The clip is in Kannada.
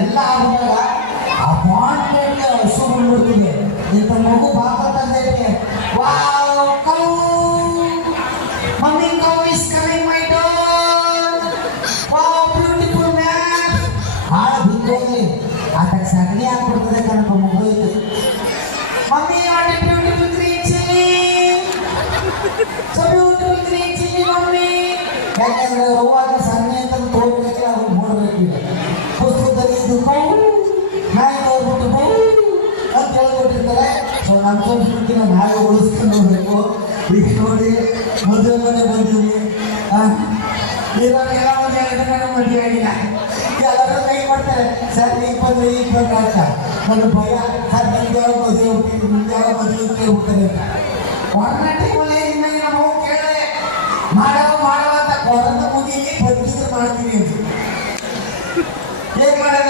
ಎಲ್ಲ ಆದಾಗ ಅಪಾರ್ಟ್ಮೆಂಟ್ ಹಸು ಬಂದ್ಬಿಡ್ತಿದೆ. ಇಂಥ ಮಗು ಬಾಪ ತಂದೈತೆ, wow cow mummy cow is coming my door, wow beautiful man. ಹಾಳ ಬಿದ್ದೋಗಿ ಅದಕ್ಕೆ ಸಗಣಿ ಹಾಕ್ಬಿಡ್ತದೆ ಕಣಪ್ಪ ಮುಗಿದೋಯ್ತು. Mummy what a beautiful green chilli, so beautiful green chilli mummy. ಯಾಕಂದ್ರೆ ಅವಾಗ ಸಗಣಿ ಅಂತ ತೋರ್ಬೇಕಿಲ್ಲ, ಅದನ್ನು ನೋಡ್ಬೇಕಿಲ್ಲ. ಪುಸ್ತಕದಲ್ಲಿ ಇದು ನಾಯಿ ತೋರ್ಬಿಟ್ಟು ಅಂತ ಹೇಳ್ಕೊಟ್ಟಿರ್ತಾರೆ. ಸೊ ನಮ್ಮ ಸಂಸ್ಕೃತಿನ ನಾಯಿ ಉಳಿಸ್ಕೊಂಡು ಹೋಗ್ಬೇಕು. ಈಗ ನೋಡಿ ಮದುವೆ ಮನೆ ಬಂದೀವಿ, ಇರೋರಿಗೆಲ್ಲ ಒಂದು 2 ಮನೆ ಮದುವೆ ಆಗಿಲ್ಲ. ಎಲ್ಲರೂ ಕೈ ಮಾಡ್ತಾರೆ, ಸರ್ ಈಗ ಬಂದ್ರೆ ಅಂತ. ನನ್ನ ಭಯ, ಸರ್ ನಿಮ್ಗೆ ಯಾವ ಮದುವೆ ಹೋಗ್ತೀನಿ, ನಿಮ್ಗೆ ಯಾವ ಮದುವೆ ಕೇಳ್ಬಿಡ್ತಾರೆ ಅಂತ. ಕೊರೋನಾ ಟೈಮಲ್ಲಿ ನಮ್ಮ ಕೇಳಿದೆ, ಮಾಡವ ಅಂತ ಕೊರೋನಾ ಮುಗಿಲಿ ಬದುಕಿದ್ರೆ ಮಾಡ್ತೀನಿ ಅಂತ. ಏನ್ ಮಾಡೋದು?